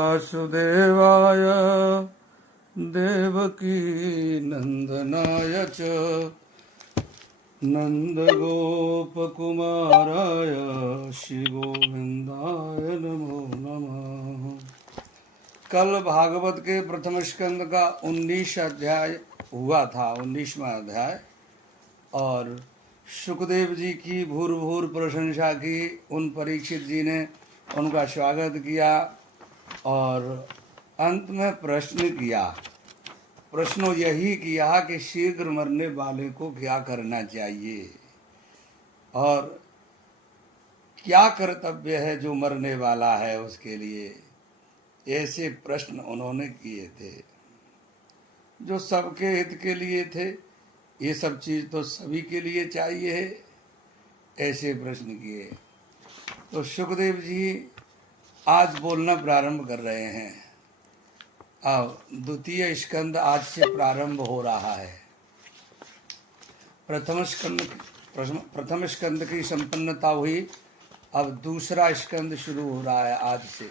वासुदेवाय देवकी नंदनाय च नंदगोपकुमाराय श्रीगोविंदाय नमो नमः। कल भागवत के प्रथम स्कंद का 19 अध्याय हुआ था, 19वां अध्याय, और सुखदेव जी की भूर भूर प्रशंसा की। उन परीक्षित जी ने उनका स्वागत किया और अंत में प्रश्न किया। प्रश्न यही किया कि शीघ्र मरने वाले को क्या करना चाहिए और क्या कर्तव्य है जो मरने वाला है उसके लिए। ऐसे प्रश्न उन्होंने किए थे जो सबके हित के लिए थे। ये सब चीज तो सभी के लिए चाहिए है, ऐसे प्रश्न किए। तो सुखदेव जी आज बोलना प्रारंभ कर रहे हैं। अब द्वितीय स्कंद आज से प्रारंभ हो रहा है। प्रथम स्कंद की संपन्नता हुई, अब दूसरा स्कंद शुरू हो रहा है आज से।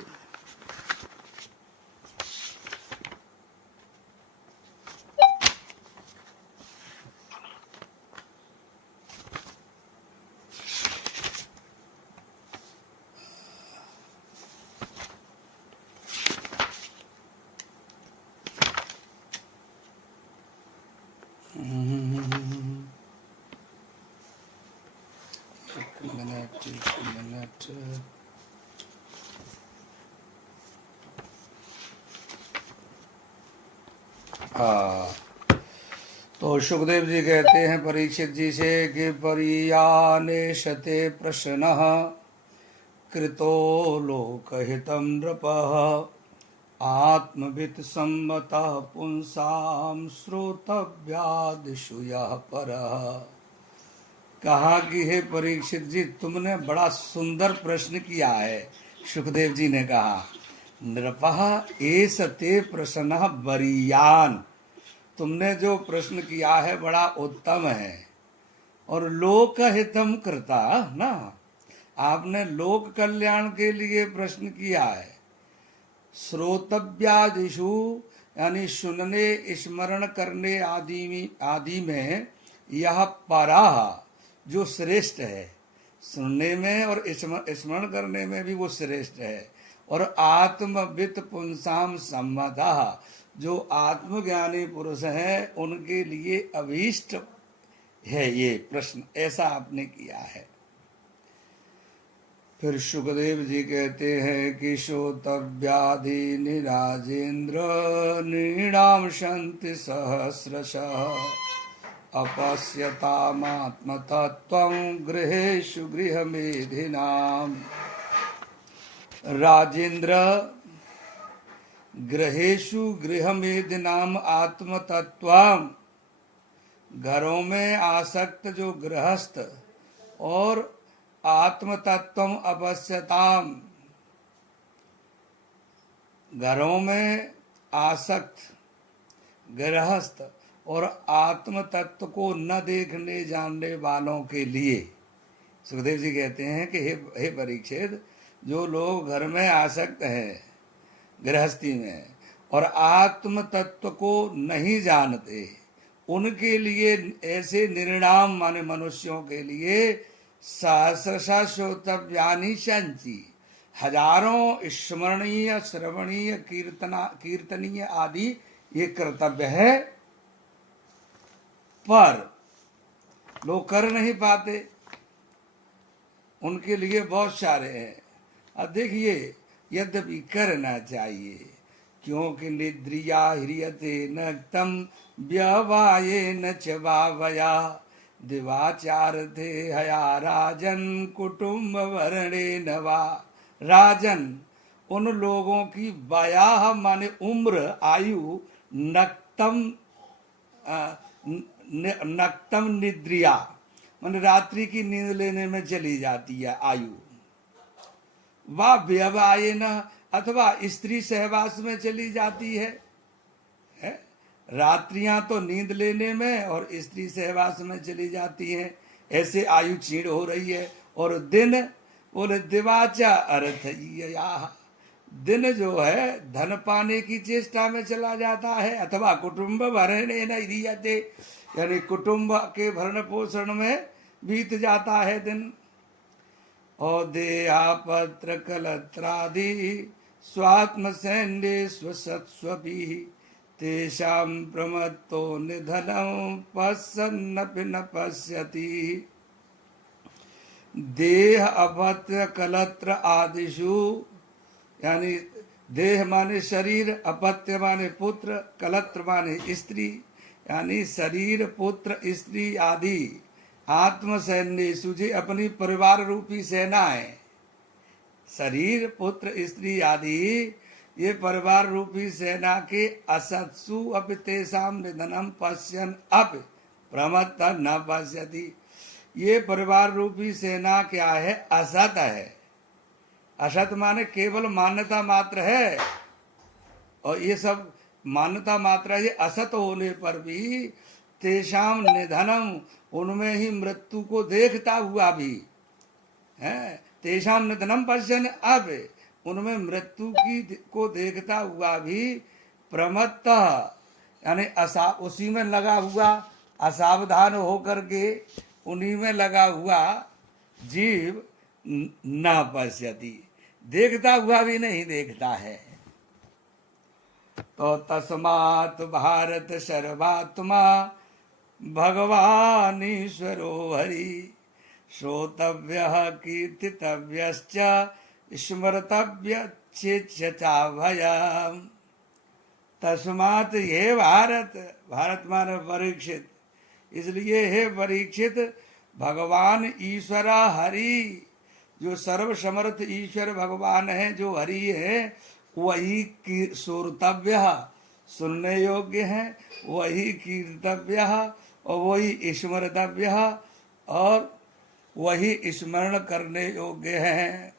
एक मिनट। तो सुखदेव जी कहते हैं परीक्षित जी से कि परियाने शते प्रश्नः कृतो लोकहितं नृपः आत्मवित् सम्मतः पुंसां श्रोतव्यादिषु यः परः। कहा कि हे परीक्षित जी, तुमने बड़ा सुंदर प्रश्न किया है। सुखदेव जी ने कहा, नृपः एष ते प्रश्नः वरीयान, तुमने जो प्रश्न किया है बड़ा उत्तम है और लोक हितम कृता ना, आपने लोक कल्याण के लिए प्रश्न किया है। श्रोतव्यादिषु यानी सुनने स्मरण करने आदि में यह पराह जो श्रेष्ठ है, सुनने में और स्मरण करने में भी वो श्रेष्ठ है। और आत्मवित् पुंसाम सम्मता, जो आत्मज्ञानी पुरुष है उनके लिए अभीष्ट है ये प्रश्न, ऐसा आपने किया है। फिर सुखदेव जी कहते हैं कि श्रोतव्याधि निराजेन्द्र नृणाम सन्ति सहस्रशः अपश्यतामात्मतत्त्वं गृहेषु गृहमेधिनाम्। राजेंद्र, गृहेषु गृहमेधिनाम् आत्मतत्त्वम्, घरों में आसक्त जो गृहस्थ और आत्मतत्त्वम् अपश्यताम, घरों में आसक्त गृहस्थ और आत्म तत्व को न देखने जानने वालों के लिए। सुखदेव जी कहते हैं कि हे परीक्षित, जो लोग घर में आसक्त हैं गृहस्थी में और आत्म तत्व को नहीं जानते, उनके लिए ऐसे निर्णाम माने मनुष्यों के लिए सहस्रशः श्रोतव्यानि सन्ति, हजारों स्मरणीय श्रवणीय कीर्तनीय आदि ये कर्तव्य है, पर लोग कर नहीं पाते। उनके लिए बहुत सारे हैं। अब देखिए, यद्यपि करना चाहिए, क्योंकि निद्रिया ह्रियते न तम व्यवाये न च वावया दिवाचारते हया राजन कुटुम्ब वर्णे न वा। राजन, उन लोगों की वयाह माने उम्र, आयु, नक्तम निद्रिया माने रात्रि की नींद लेने में चली जाती है आयु। वह व्यवाये न, अथवा स्त्री सहवास में चली जाती है। रात्रियां तो नींद लेने में और स्त्री सहवास में चली जाती हैं, ऐसे आयु क्षीण हो रही है। और दिन बोले दिवाचा अर्थ, दिन जो है धन पाने की चेष्टा में चला जाता है, अथवा कुटुंब भरने नहीं दीयते, यानी कुटुंब के भरण पोषण में बीत जाता है दिन। और देहापत्र कलत्रादि स्वात्म सैन्य स्वसत्स्वपि तेषां प्रमत्तो निधनं पश्यन्नपि न पश्यति। देह अपत्र कलत्र आदिषु, यानी देह माने शरीर, अपत्य माने पुत्र, कलत्र माने स्त्री, यानी शरीर पुत्र स्त्री आदि आत्म सैन्येषु, जी अपनी परिवार रूपी सेना है। शरीर पुत्र स्त्री आदि ये परिवार रूपी सेना के असत्सु अपि तेषां निधनं पश्यन् अपि प्रमत्तः न पश्यति। ये परिवार रूपी सेना क्या है? असत है। असत माने केवल मान्यता मात्र है, और ये सब मान्यता मात्र है। ये असत होने पर भी तेषाम निधनम, उनमें ही मृत्यु को देखता हुआ भी है। तेषाम निधनम पश्यन् अब, उनमें मृत्यु की को देखता हुआ भी प्रमत्तः, यानी उसी में लगा हुआ, असावधान होकर के उन्हीं में लगा हुआ जीव न पश्यति, देखता हुआ भी नहीं देखता है। तो तस्मात् भारत सर्वात्मा भगवान ईश्वरो हरि, श्रोतव्यः कीर्तितव्यश्च स्मर्तव्यच्चेच्यचाभयम्। तस्मात् ये भारत, भारत माने परीक्षित, इसलिए हे परीक्षित, भगवान ईश्वर हरि, जो सर्व समर्थ ईश्वर भगवान है, जो हरि है, वही श्रोतव्य, सुनने योग्य है, वही कीर्तव्य और वही स्मर्तव्य और वही स्मरण करने योग्य है।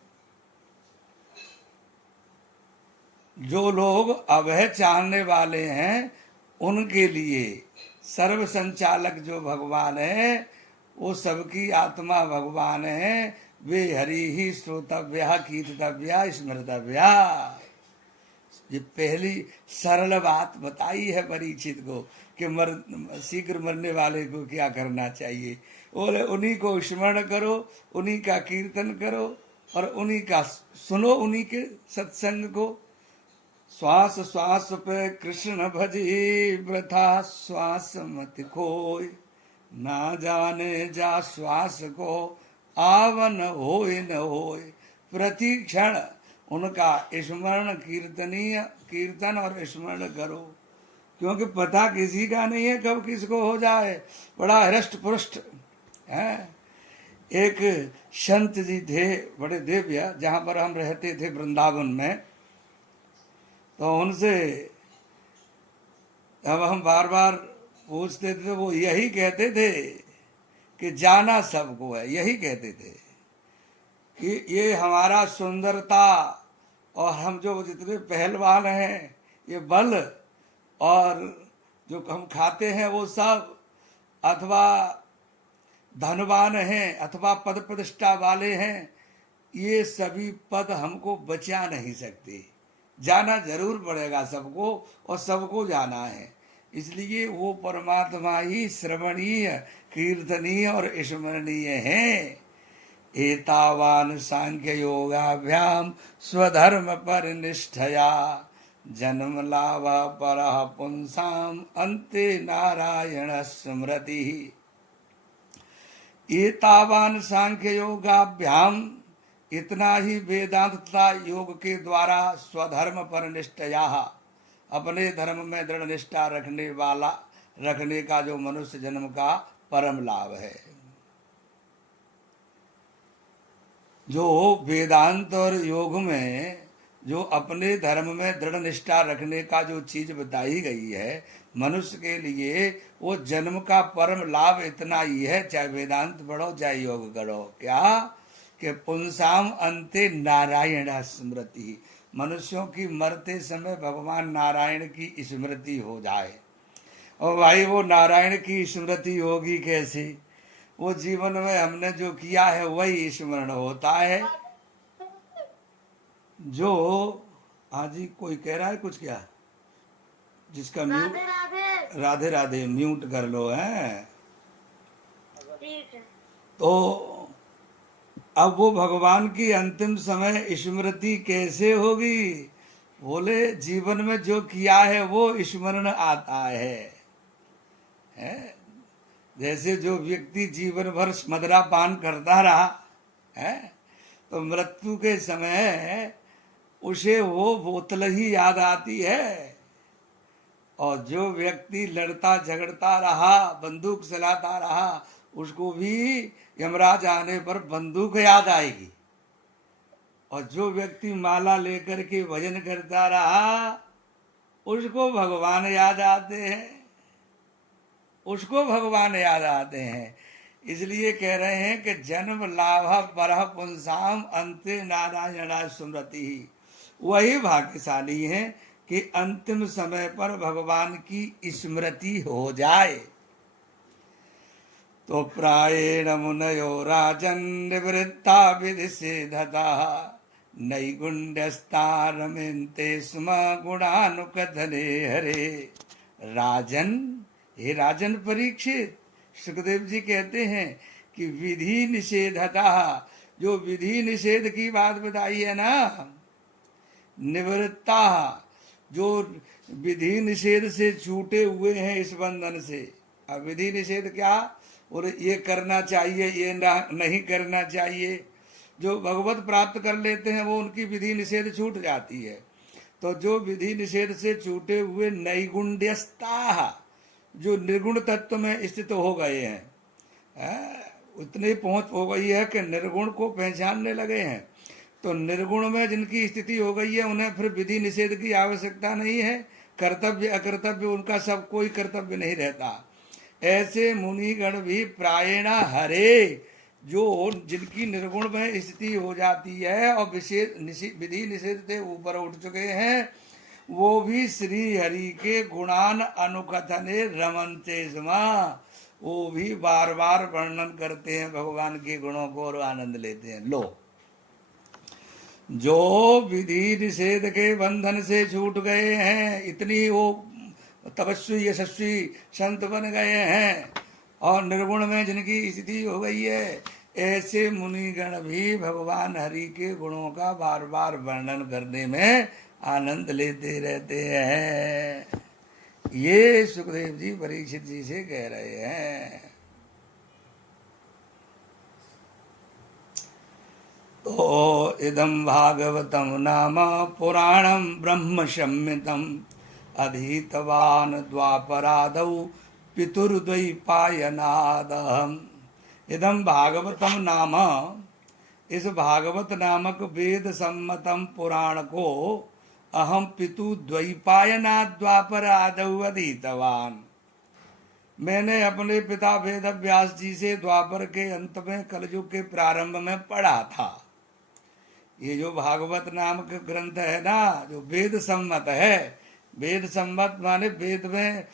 जो लोग अभय चाहने वाले हैं उनके लिए सर्व संचालक जो भगवान है, वो सबकी आत्मा भगवान है, वे हरि ही श्रोतव्या कीर्तव्या स्मृतव्या। ये पहली सरल बात बताई है परीक्षित को कि शीघ्र मरने वाले को क्या करना चाहिए। बोले उन्हीं को स्मरण करो, उन्हीं का कीर्तन करो और उन्हीं का सुनो, उन्हीं के सत्संग को। श्वास श्वास पे कृष्ण भजी, वृथा श्वास मत खोय, ना जाने जा श्वास को आवन होय न होय। प्रति क्षण उनका स्मरण कीर्तन और स्मरण करो, क्योंकि पता किसी का नहीं है कब किसको हो जाए। बड़ा हृष्ट पुष्ट है। एक संत जी थे बड़े दिव्य, जहाँ पर हम रहते थे वृंदावन में, तो उनसे अब हम बार बार पूछते थे, वो यही कहते थे कि जाना सबको है। यही कहते थे कि ये हमारा सुंदरता और हम जो जितने पहलवान हैं, ये बल और जो हम खाते हैं वो सब, अथवा धनवान हैं अथवा पद प्रतिष्ठा वाले हैं, ये सभी पद हमको बचा नहीं सकते। जाना जरूर पड़ेगा सबको, और सबको जाना है। इसलिए वो परमात्मा ही श्रवणीय, कीर्तनीय और स्मरणीय है। एतावान सांख्य योगाभ्याम स्वधर्म पर निष्ठया, जन्म लाभ पर पुंसाम अंते नारायण स्मृति। एतावान सांख्य योगाभ्याम, इतना ही वेदांत तथा योग के द्वारा स्वधर्म पर निष्ठया, अपने धर्म में दृढ़ निष्ठा रखने का जो मनुष्य जन्म का परम लाभ है। जो वेदांत और योग में जो अपने धर्म में दृढ़ निष्ठा रखने का जो चीज बताई गई है मनुष्य के लिए, वो जन्म का परम लाभ इतना ही है, चाहे वेदांत पढ़ो चाहे योग करो। क्या कि पुंसाम अंते नारायण स्मृति, मनुष्यों की मरते समय भगवान नारायण की स्मृति हो जाए। और भाई वो नारायण की स्मृति होगी कैसे? वो जीवन में हमने जो किया है वही स्मरण होता है। जो हाँ जी, कोई कह रहा है कुछ क्या? जिसका म्यूट, राधे राधे। राधे राधे, म्यूट कर लो है। ठीक है। तो अब वो भगवान की अंतिम समय स्मृति कैसे होगी? बोले जीवन में जो किया है वो स्मरण आता है? जैसे जो व्यक्ति जीवन भर मदिरा पान करता रहा है, तो मृत्यु के समय उसे वो बोतल ही याद आती है। और जो व्यक्ति लड़ता झगड़ता रहा, बंदूक चलाता रहा, उसको भी यमराज आने पर बंदूक याद आएगी। और जो व्यक्ति माला लेकर के भजन करता रहा, उसको भगवान याद आते हैं, उसको भगवान याद आते हैं। इसलिए कह रहे हैं कि जन्म लाभ परह पुंसाम अंते नारायणा स्मृति ही। वही भाग्यशाली है कि अंतिम समय पर भगवान की स्मृति हो जाए। तो प्रायेण मुनयो राजन निवृत्ता विधि सिद्धता नैगुण्यस्ता रमन्ते स्म गुणानुकथने हरे। राजन, हे राजन परीक्षित, सुखदेव जी कहते हैं कि विधि निषेधता, जो विधि निषेध की बात बताई है ना, निवृत्ता, जो विधि निषेध से छूटे हुए हैं इस बंधन से। अब विधि निषेध क्या? और ये करना चाहिए, ये नहीं करना चाहिए। जो भगवत प्राप्त कर लेते हैं वो उनकी विधि निषेध छूट जाती है। तो जो विधि निषेध से छूटे हुए नैगुण्यस्ता, जो निर्गुण तत्व में स्थित हो गए हैं, उतनी पहुंच हो गई है कि निर्गुण को पहचानने लगे हैं। तो निर्गुण में जिनकी स्थिति हो गई है उन्हें फिर विधि निषेध की आवश्यकता नहीं है। कर्तव्य अकर्तव्य उनका सब कोई कर्तव्य नहीं रहता। ऐसे मुनिगण भी प्रायेणा हरे, जो जिनकी निर्गुण में स्थिति हो जाती है और विधि निषेध से ऊपर उठ चुके हैं, वो भी श्री हरि के गुणान अनुकथने रमनते स्म। वो भी बार बार वर्णन करते हैं भगवान के गुणों को और आनंद लेते हैं। लो, जो विधि निषेध के बंधन से छूट गए हैं, इतनी वो तपस्वी यशस्वी संत बन गए हैं और निर्गुण में जिनकी स्थिति हो गई है, ऐसे मुनिगण भी भगवान हरि के गुणों का बार बार वर्णन करने में आनंद लेते रहते हैं। ये सुखदेव जी परीक्षित जी से कह रहे हैं। तो इदं भागवतं नाम पुराणं ब्रह्म संहितं अधीतवान् द्वापरादौ पितुर्द्वैपायनादहम्। इदं भागवतम नाम, इस भागवत नामक वेद सम्मतम पुराण को अहम पितु द्वैपायना द्वापर आदौ अधीतवान, मैंने अपने पिता वेद व्यास जी से द्वापर के अंत में कलयुग के प्रारंभ में पढ़ा था। ये जो भागवत नामक ग्रंथ है ना, जो वेद सम्मत है, वेद सम्मत माने वेद में,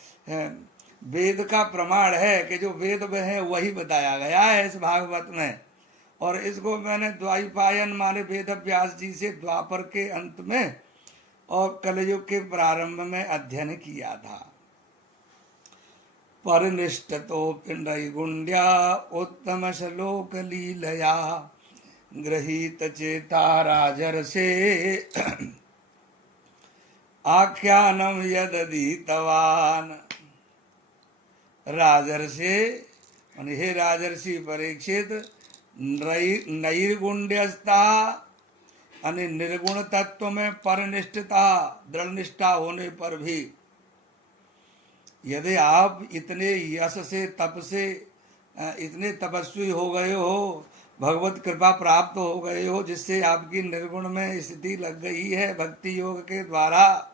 वेद का प्रमाण है कि जो वेद में है वही बताया गया है इस भागवत में। और इसको मैंने द्वैपायन माने वेद व्यास जी से द्वापर के अंत में और कलयुग के प्रारंभ में अध्ययन किया था। परिनिष्ठतो नैगुण्या उत्तम श्लोक लीलया गृहीत चेता राजर्षे आख्यानम यदधीतवान। राजर्षे, हे राजर्षि परीक्षित, नैर्गुण्यस्ता यानी निर्गुण तत्व में परनिष्ठता, दृढ़ निष्ठा होने पर भी यदि आप इतने यश से, तप से, इतने तपस्वी हो गए हो, भगवत कृपा प्राप्त हो गए हो, जिससे आपकी निर्गुण में स्थिति लग गई है भक्ति योग के द्वारा,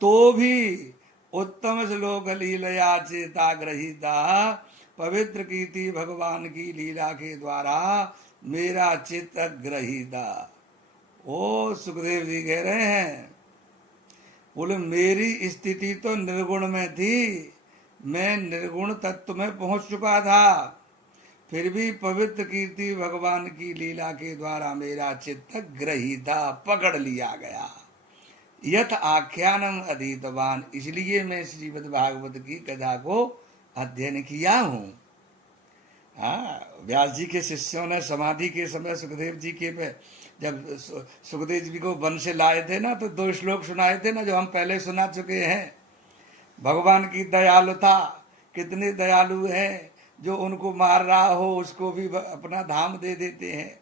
तो भी उत्तम श्लोक लीलया चेता ग्रहीता, पवित्र कीर्ति भगवान की लीला के द्वारा मेरा चित्त ग्रहीता। ओ सुखदेव जी कह रहे हैं, बोले मेरी स्थिति तो निर्गुण में थी, मैं निर्गुण तत्व में पहुंच चुका था, फिर भी पवित्र कीर्ति भगवान की लीला के द्वारा मेरा चित्त ग्रहीता, पकड़ लिया गया। यथ आख्यानम अधीतवान, इसलिए मैं श्रीमद् भागवत की कथा को अध्ययन किया हूँ। हाँ, व्यास जी के शिष्यों ने समाधि के समय सुखदेव जी के पे जब सुखदेव जी को वन से लाए थे ना, तो 2 श्लोक सुनाए थे ना, जो हम पहले सुना चुके हैं। भगवान की दयालुता, कितने दयालु हैं, जो उनको मार रहा हो उसको भी अपना धाम दे देते हैं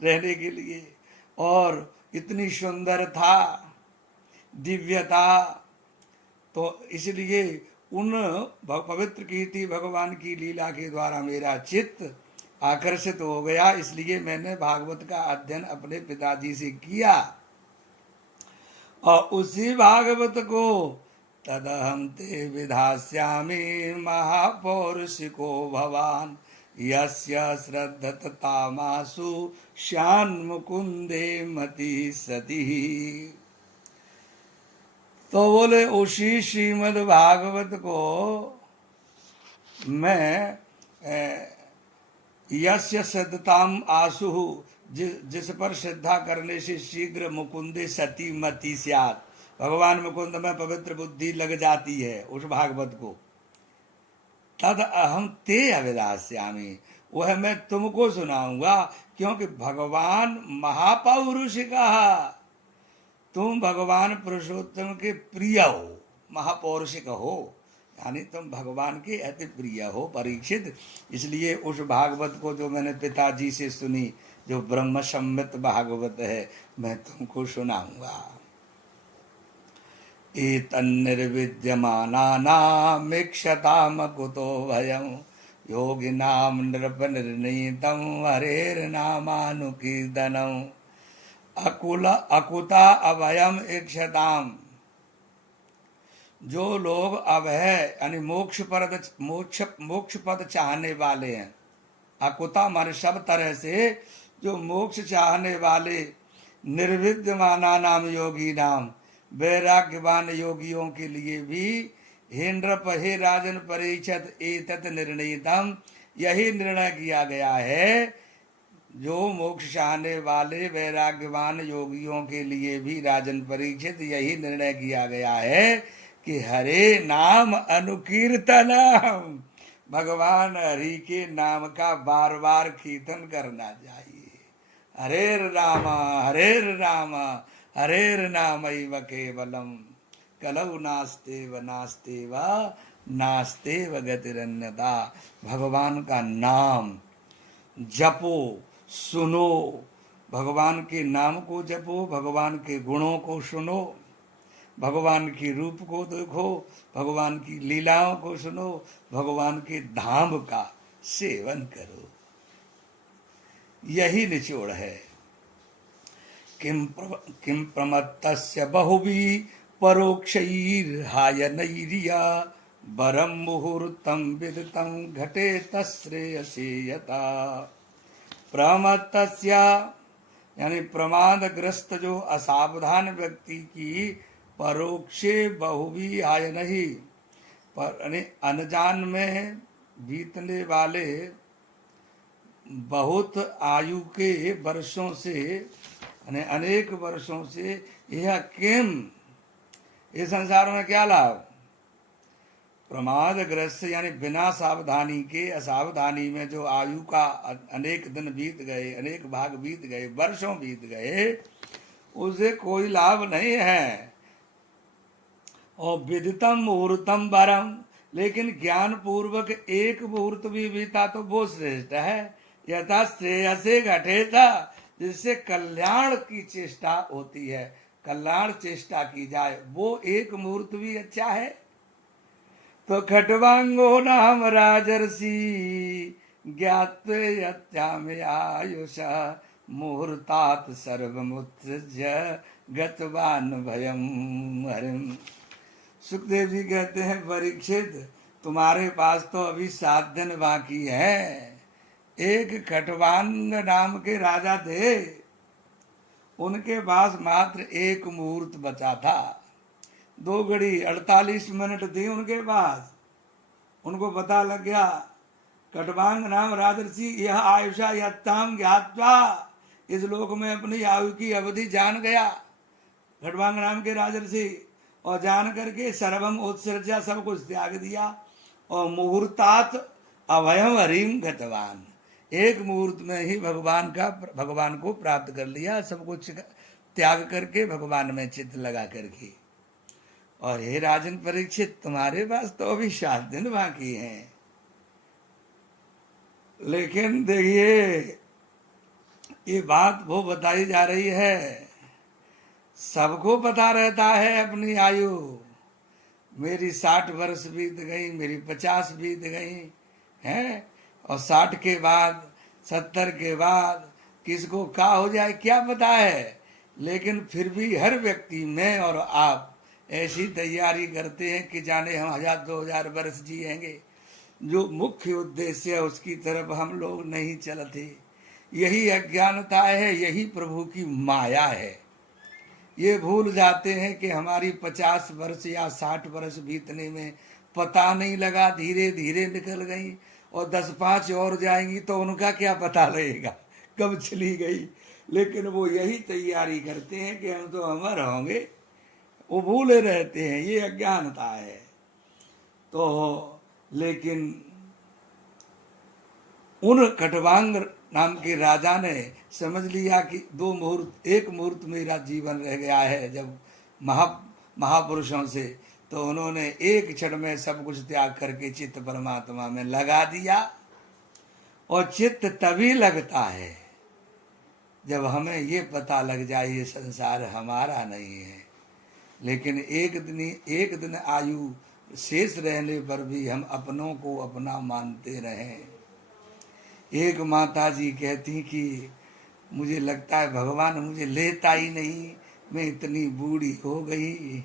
रहने के लिए। और इतनी सुंदर था, दिव्यता, तो इसलिए उन पवित्र कीर्ति भगवान की लीला के द्वारा मेरा चित्त आकर्षित हो गया। इसलिए मैंने भागवत का अध्ययन अपने पिताजी से किया, और उसी भागवत को तदहम ते विधास्यामि महापौरुषिको भवान यस्य श्रद्धततामासु श्यान मुकुंदे मति सती। तो बोले उसी श्रीमद् भागवत को मैं यस्य श्रद्धताम आसु, जिस पर श्रद्धा करने से शीघ्र मुकुंदे सती मति स्यात्, भगवान मुकुंद में पवित्र बुद्धि लग जाती है, उस भागवत को। तद अहम ते अभिलाष्यामि, वह मैं तुमको सुनाऊंगा, क्योंकि भगवान महापौरुषिका, तुम भगवान पुरुषोत्तम के प्रिय हो, महापौरुषिक हो, यानी तुम भगवान के अति प्रिय हो परीक्षित। इसलिए उस भागवत को जो मैंने पिताजी से सुनी, जो ब्रह्म सम्मित भागवत है, मैं तुमको सुनाऊंगा। एतन्निर्विद्यमानानामीक्षताम कुतो भयं योगिनां नृपनिर्णीतं हरेर्नामानुकीर्तनम् अकुता अभयम इक्षताम, जो लोग अभय यानी मोक्ष पद चाहने वाले हैं। अकुता माने सब तरह से जो मोक्ष चाहने वाले, निर्विद्यमाना नाम योगी नाम, वैराग्यवान योगियों के लिए भी हे नृप हे राजन परीक्षित एतत् निर्णीतम, यही निर्णय किया गया है, जो मोक्ष चाहने वाले वैराग्यवान योगियों के लिए भी राजन परीक्षित यही निर्णय किया गया है कि हरे नाम अनुकीर्तनम, भगवान हरि के नाम का बार बार कीर्तन करना चाहिए। हरेर राम हरेर राम हरेर नामैव केवलम कलौ नास्तेव नास्तेव नास्तेव गतिरन्यथा। भगवान का नाम जपो, सुनो, भगवान के नाम को जपो, भगवान के गुणों को सुनो, भगवान के रूप को देखो, भगवान की लीलाओं को सुनो, भगवान के धाम का सेवन करो। यही निचोड़ है। किम प्रमत्तस्य बहुवी परोक्षैर्हायनैर्या वरम मुहूर्तम विदितम घटे तश्रेयसे यथा। प्रमत्तस्य यानी प्रमादग्रस्त जो असावधान व्यक्ति की परोक्षे बहुवी आय नहीं, पर अनजान में बीतने वाले बहुत आयु के वर्षों से अनेक वर्षों से यह किम, इस संसार में क्या लाभ। प्रमादग्रस्त यानी बिना सावधानी के, असावधानी में जो आयु का अनेक दिन बीत गए, अनेक भाग बीत गए, वर्षों बीत गए, उसे कोई लाभ नहीं है। और विदितम मुहूर्तम वरम, लेकिन ज्ञान पूर्वक एक मुहूर्त भी बीता तो वो श्रेष्ठ है। यथा श्रेयसे घटेता, जिससे कल्याण की चेष्टा होती है, कल्याण चेष्टा की जाए, वो एक मुहूर्त भी अच्छा है। तो खट्वांगो नाम राजर्षि ज्ञात्वे आयुषा मुहूर्तात सर्वमुत्सृज्य गतवान भयम हरिम। सुखदेव जी कहते हैं, परीक्षित तुम्हारे पास तो अभी 7 दिन बाकी है। एक खट्वांग नाम के राजा थे, उनके पास मात्र एक मुहूर्त बचा था। 2 घड़ी 48 मिनट थी उनके पास। उनको पता लग गया, खट्वांग नाम राजर्षि यह आयुषा यत्ताम ज्ञात्वा, इस लोक में अपनी आयु की अवधि जान गया। खटवांग नाम के राजर्षि, और जान करके सर्वम उत्सर्जा सब कुछ त्याग दिया और मुहूर्तात अभयम हरिम गतवान, एक मुहूर्त में ही भगवान को प्राप्त कर लिया, सब कुछ त्याग करके भगवान में चित्त लगा करके। और हे राजन परीक्षित, तुम्हारे पास तो अभी 7 दिन बाकी हैं, लेकिन देखिए ये बात वो बताई जा रही है, सबको पता रहता है अपनी आयु, मेरी 60 वर्ष बीत गई, मेरी 50 बीत गई हैं, और 60 के बाद 70 के बाद किसको क्या हो जाए क्या पता है। लेकिन फिर भी हर व्यक्ति, मैं और आप, ऐसी तैयारी करते हैं कि जाने हम 1000-2000 वर्ष जिएंगे। जो मुख्य उद्देश्य है उसकी तरफ हम लोग नहीं चलते। यही अज्ञानता है, यही प्रभु की माया है। ये भूल जाते हैं कि हमारी 50 वर्ष या 60 वर्ष बीतने में पता नहीं लगा, धीरे धीरे निकल गई, और 10-5 और जाएंगी तो उनका क्या पता लगेगा कब चली गई। लेकिन वो यही तैयारी करते हैं कि हम तो अमर होंगे, वो भूले रहते हैं, ये अज्ञानता है। तो लेकिन उन खटवांग नाम के राजा ने समझ लिया कि 2 मुहूर्त, 1 मुहूर्त मेरा जीवन रह गया है जब महापुरुषों से, तो उन्होंने एक क्षण में सब कुछ त्याग करके चित्त परमात्मा में लगा दिया। और चित्त तभी लगता है जब हमें ये पता लग जाए ये संसार हमारा नहीं है। लेकिन एक दिन आयु शेष रहने पर भी हम अपनों को अपना मानते रहें। एक माता जी कहती कि मुझे लगता है भगवान मुझे लेता ही नहीं, मैं इतनी बूढ़ी हो गई,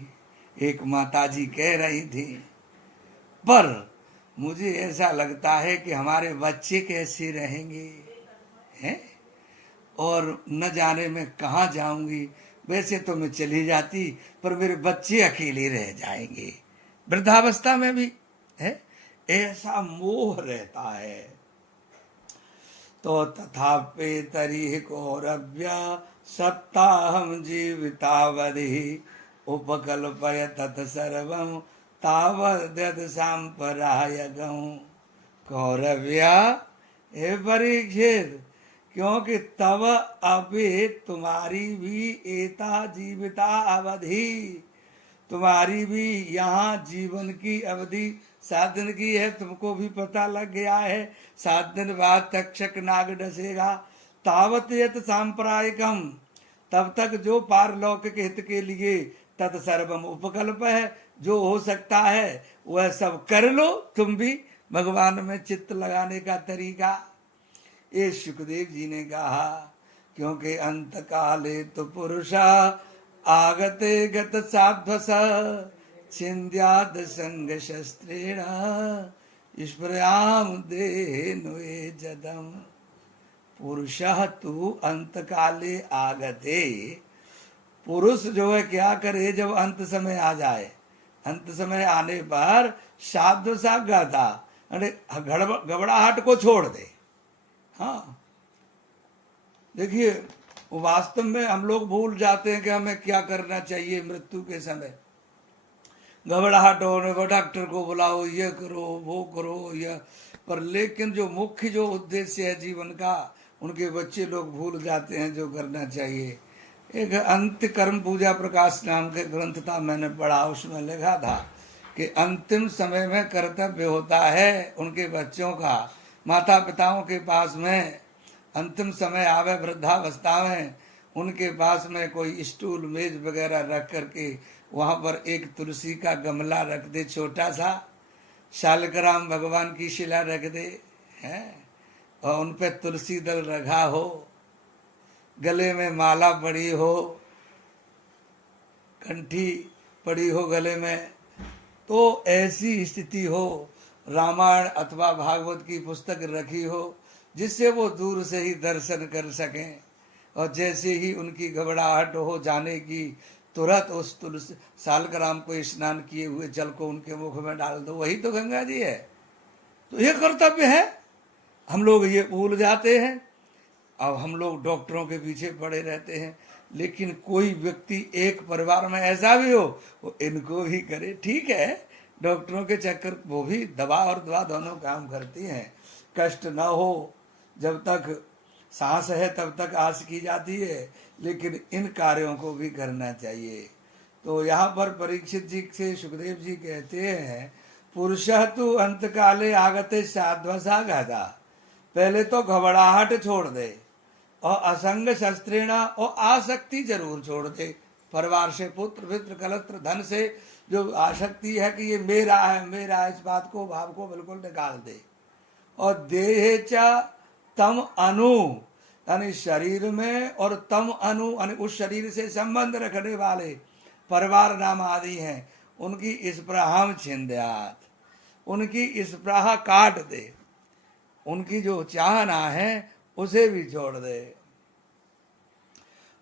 एक माता जी कह रही थी। पर मुझे ऐसा लगता है कि हमारे बच्चे कैसे रहेंगे हैं, और न जाने मैं कहाँ जाऊंगी। वैसे तो मैं चली जाती, पर मेरे बच्चे अकेले रह जाएंगे वृद्धावस्था में भी है, ऐसा मोह रहता है। तो तथापि तरी कौरव्या सप्ताहम जीवितावधि उपकल्पय तत्सर्वं तावद्यद सांपरायगं। कौरव्या, हे परीक्षित, क्योंकि तब अभी तुम्हारी भी एता जीविता अवधि, तुम्हारी भी यहाँ जीवन की अवधि 7 दिन की है, तुमको भी पता लग गया है 7 दिन बाद तक्षक नाग डसेगा। तावत यत सांप्रायिकम, तब तक जो पारलौकिक हित के लिए तत्सर्वम उपकल्प है, जो हो सकता है वह सब कर लो। तुम भी भगवान में चित्त लगाने का तरीका ये सुखदेव जी ने कहा, क्योंकि अंत काले तो पुरुषा आगते गत साध्वस छिन्द्याद संग शस्त्रेण स्प्रयाम देनुए जदम। पुरुषः तु अंत काले आगते, पुरुष जो है क्या करे जब अंत समय आ जाए, अंत समय आने पर साध्वसा गाता, अरे घबराहट को छोड़ दे। हाँ देखिए, वास्तव में हम लोग भूल जाते हैं कि हमें क्या करना चाहिए मृत्यु के समय। घबराहट होने को डॉक्टर को बुलाओ, ये करो वो करो ये, पर लेकिन जो मुख्य जो उद्देश्य है जीवन का, उनके बच्चे लोग भूल जाते हैं जो करना चाहिए। एक अंत कर्म पूजा प्रकाश नाम के ग्रंथ था, मैंने पढ़ा, उसमें लिखा था कि अंतिम समय में कर्तव्य होता है उनके बच्चों का, माता पिताओं के पास में अंतिम समय आवे वृद्धावस्था में, उनके पास में कोई स्टूल मेज वगैरह रख करके वहाँ पर एक तुलसी का गमला रख दे, छोटा सा शालग्राम भगवान की शिला रख दे है, और उन पे तुलसी दल रखा हो, गले में माला पड़ी हो, कंठी पड़ी हो गले में, तो ऐसी स्थिति हो, रामायण अथवा भागवत की पुस्तक रखी हो, जिससे वो दूर से ही दर्शन कर सकें। और जैसे ही उनकी घबराहट हो जाने की, तुरंत उस तुलसी शालग्राम को स्नान किए हुए जल को उनके मुख में डाल दो, वही तो गंगा जी है। तो ये कर्तव्य है, हम लोग ये भूल जाते हैं। अब हम लोग डॉक्टरों के पीछे पड़े रहते हैं, लेकिन कोई व्यक्ति एक परिवार में ऐसा भी हो वो इनको भी करे, ठीक है। डॉक्टरों के चक्कर, वो भी दवा और दवा दोनों काम करती हैं। कष्ट न हो, जब तक सांस है तब तक आस की जाती है, लेकिन इन कार्यों को भी करना चाहिए। तो यहाँ पर परीक्षित जी से सुखदेव जी कहते हैं, पुरुषः तु अंत काले आगते साध्वसा गाधा, पहले तो घबराहट छोड़ दे और असंग शस्त्रेणा और आसक्ति जरूर छोड़ दे। परिवार से, पुत्र मित्र कलत्र धन से जो आसक्ति है कि ये मेरा है मेरा है, इस बात को, भाव को बिल्कुल निकाल दे। और देहे च तम अनु, यानी शरीर में, और तम अनु यानी उस शरीर से संबंध रखने वाले परिवार नाम आदि हैं, उनकी स्पृहाम छिंद्यात, उनकी स्पृहा काट दे, उनकी जो चाहना है उसे भी छोड़ दे।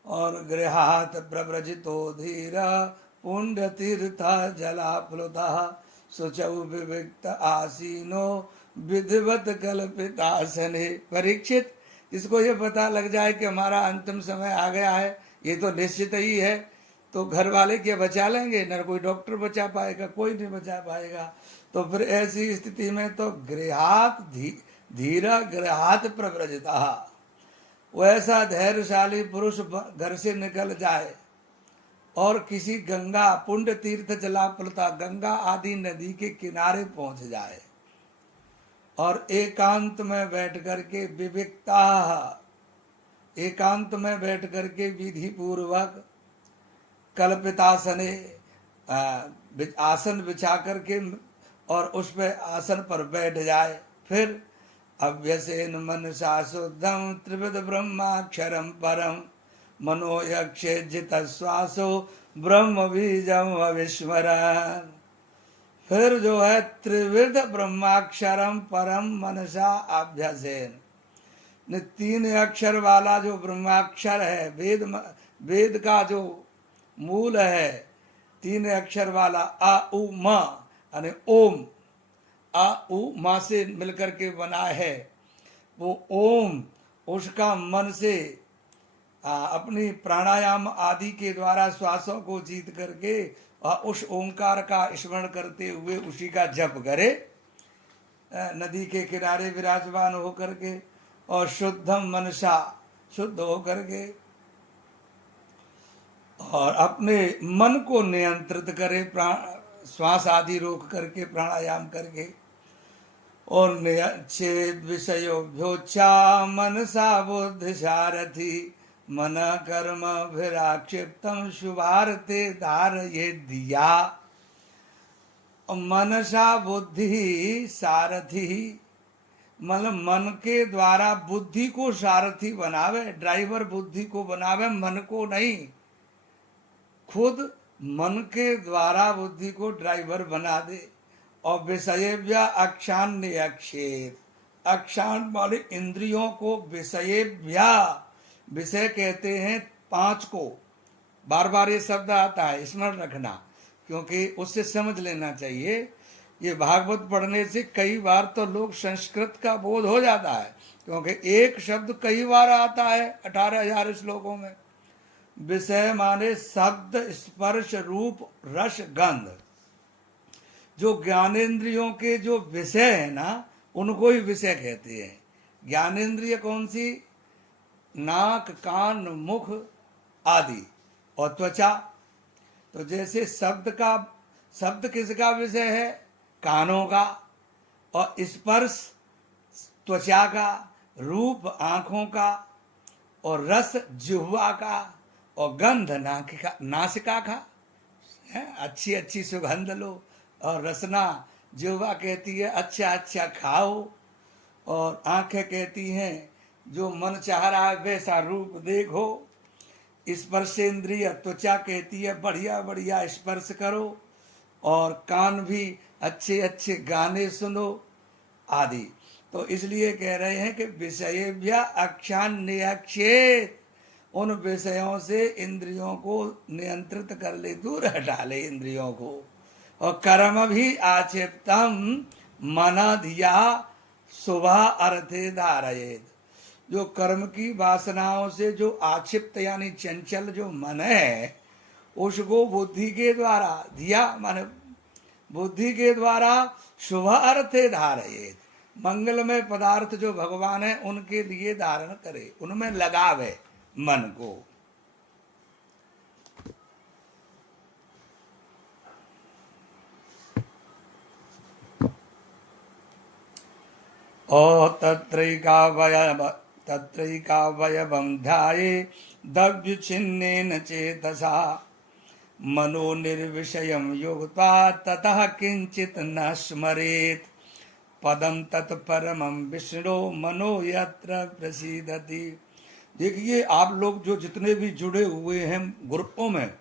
और गृहात प्रव्रजितो धीर पुण्ड तीर्थ जलाप्लुता शुचौ विविक्त आसीनो विधिवत कल्पितासने। परीक्षित, इसको ये पता लग जाए कि हमारा अंतिम समय आ गया है, ये तो निश्चित ही है, तो घर वाले क्या बचा लेंगे? न कोई डॉक्टर बचा पाएगा, कोई नहीं बचा पाएगा। तो फिर ऐसी स्थिति में तो गृहात धीरा गृहात प्रव्रजिता, वैसा धैर्यशाली पुरुष घर से निकल जाए और किसी गंगा, पुण्ड तीर्थ जलाप्लुता, गंगा आदि नदी के किनारे पहुंच जाए और एकांत में बैठ करके विविकता, एकांत में बैठ करके विधि पूर्वक कल्पितासने, आसन बिछा करके और उस पर आसन पर बैठ जाए। फिर अभ्यसेन मनसा शुद्धम त्रिविध ब्रह्माक्षरम परम मनो यक्षेजित श्वासो ब्रह्म बीजम अविस्मरण। फिर जो है त्रिविध ब्रह्माक्षरम परम मनसा अभ्यसेन, ने 3 अक्षर वाला जो ब्रह्माक्षर है, वेद का जो मूल है, 3 अक्षर वाला आ उ म यानी ओम, आ उ मा से मिलकर के बना है वो ओम, उसका मन से अपनी प्राणायाम आदि के द्वारा श्वासों को जीत करके उस ओंकार का स्मरण करते हुए उसी का जप करे, नदी के किनारे विराजमान होकर के, और शुद्धम मनसा, शुद्ध होकर के, और अपने मन को नियंत्रित करे, श्वास आदि रोक करके प्राणायाम करके, और चेद विषयोभ्योच्छा मनसा बुद्धि सारथी मन कर्म विराक्षिप्तम शुभारते धार ये दिया। मनसा बुद्धि सारथी, मतलब मन के द्वारा बुद्धि को सारथी बनावे, ड्राइवर बुद्धि को बनावे, मन को नहीं। खुद मन के द्वारा बुद्धि को ड्राइवर बना दे। और विषयेभ्य अक्षान्य अक्षेत, अक्षान वाले इंद्रियों को विषयेभ्य, विषय कहते हैं 5 को। बार बार ये शब्द आता है, स्मरण रखना, क्योंकि उससे समझ लेना चाहिए। ये भागवत पढ़ने से कई बार तो लोग संस्कृत का बोध हो जाता है, क्योंकि एक शब्द कई बार आता है 18,000 श्लोकों में। विषय माने शब्द, स्पर्श, रूप, रस, गंध। जो ज्ञानेन्द्रियों के जो विषय है ना, उनको ही विषय कहते हैं। ज्ञानेन्द्रिय कौन सी? नाक, कान, मुख आदि, और त्वचा। तो जैसे शब्द किसका विषय है? कानों का, और स्पर्श त्वचा का, रूप आंखों का, और रस जिह्वा का, और गंध नासिका का। अच्छी अच्छी सुगंध लो, और रसना जिह्वा कहती है अच्छा अच्छा खाओ, और आंखें कहती हैं जो मन चाह रहा है वैसा रूप देखो। स्पर्शेंद्रिय त्वचा कहती है बढ़िया बढ़िया स्पर्श करो, और कान भी अच्छे अच्छे गाने सुनो आदि। तो इसलिए कह रहे हैं कि विषयेभ्य अक्षान्यक्षेत, उन विषयों से इंद्रियों को नियंत्रित कर ले, दूर हटा ले इंद्रियों को। और कर्म भी आक्षेप्तम मना धिया शुभ अर्थे धारयेत, जो कर्म की वासनाओं से जो आक्षिप्त यानी चंचल जो मन है, उसको बुद्धि के द्वारा दिया, माने बुद्धि के द्वारा शुभ अर्थे धारयेत, मंगलमय पदार्थ जो भगवान है उनके लिए धारण करे, उनमें लगावे मन को। ओ तत्रैकावयवं ध्याये दव्युच्छिन्नेन चेतसा मनो निर्विषयं युक्त्वा ततः किंचित न स्मरेत् पदम तत्परमं विष्णु मनो यत्र प्रसीदति। देखिए आप लोग जो जितने भी जुड़े हुए हैं ग्रुपों में,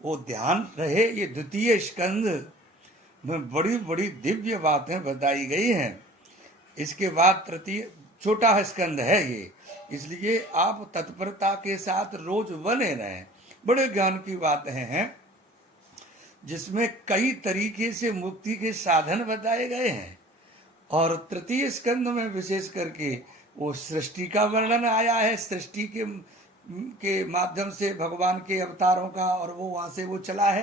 वो ध्यान रहे, ये द्वितीय स्कंद में बड़ी बड़ी दिव्य बातें बताई गई हैं। इसके बाद तृतीय छोटा स्कंद है ये, इसलिए आप तत्परता के साथ रोज बने रहें। बड़े ज्ञान की बातें हैं जिसमें कई तरीके से मुक्ति के साधन बताए गए हैं। और तृतीय स्कंद में विशेष करके वो सृष्टि का वर्णन आया है, सृष्टि के माध्यम से भगवान के अवतारों का, और वो वहां से वो चला है।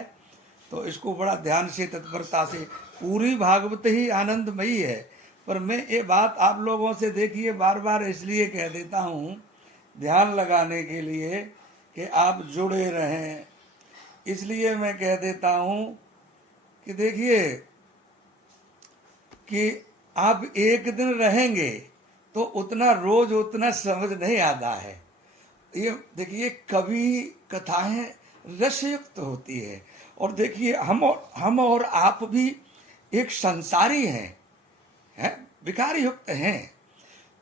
तो इसको बड़ा ध्यान से तत्परता से, पूरी भागवत ही आनंदमयी है। पर मैं ये बात आप लोगों से देखिए बार बार इसलिए कह देता हूँ, ध्यान लगाने के लिए कि आप जुड़े रहें, इसलिए मैं कह देता हूँ कि देखिए कि आप एक दिन रहेंगे तो उतना रोज उतना समझ नहीं आता है। ये देखिए कवि कथाएं रसयुक्त होती है, और देखिए हम और आप भी एक संसारी हैं, विकार युक्त हैं,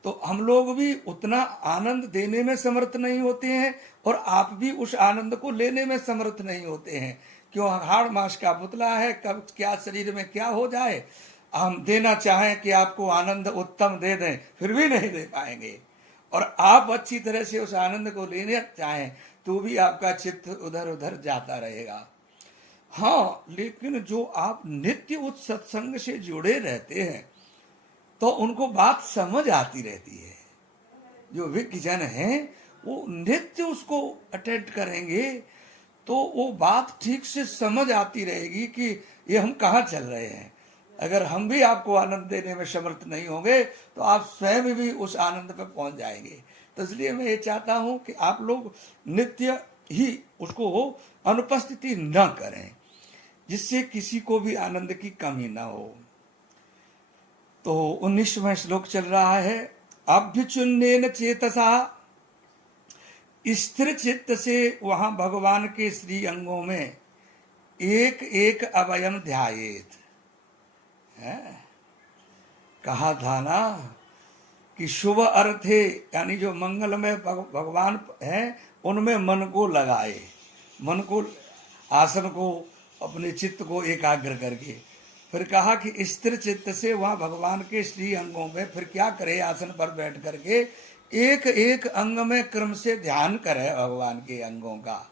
तो हम लोग भी उतना आनंद देने में समर्थ नहीं होते हैं, और आप भी उस आनंद को लेने में समर्थ नहीं होते हैं। क्यों, हाड़ मास का पुतला है, कब क्या शरीर में क्या हो जाए, हम देना चाहें कि आपको आनंद उत्तम दे दें, फिर भी नहीं दे पाएंगे। और आप अच्छी तरह से उस आनंद को लेने चाहें तो भी आपका चित्त उधर उधर जाता रहेगा। हाँ, लेकिन जो आप नित्य उस सत्संग से जुड़े रहते हैं तो उनको बात समझ आती रहती है। जो विज्ञजन हैं वो नित्य उसको अटेंड करेंगे तो वो बात ठीक से समझ आती रहेगी कि ये हम कहाँ चल रहे हैं। अगर हम भी आपको आनंद देने में समर्थ नहीं होंगे तो आप स्वयं भी उस आनंद पे पहुंच जाएंगे। तो इसलिए मैं ये चाहता हूं कि आप लोग नित्य ही उसको अनुपस्थिति न करें, जिससे किसी को भी आनंद की कमी ना हो। तो 19वां श्लोक चल रहा है, अभ्युचुन्नेन चेतसा, स्थिर चित्त से वहां भगवान के श्री अंगों में एक एक अवयव ध्यायेत। कहा था ना कि शुभ अर्थ है, यानी जो मंगलमय भगवान है उनमें मन को लगाए, मन को, आसन को, अपने चित्त को एकाग्र करके। फिर कहा कि स्थिर चित्त से वहां भगवान के श्री अंगों में फिर क्या करे, आसन पर बैठ करके एक एक अंग में क्रम से ध्यान करे भगवान के अंगों का।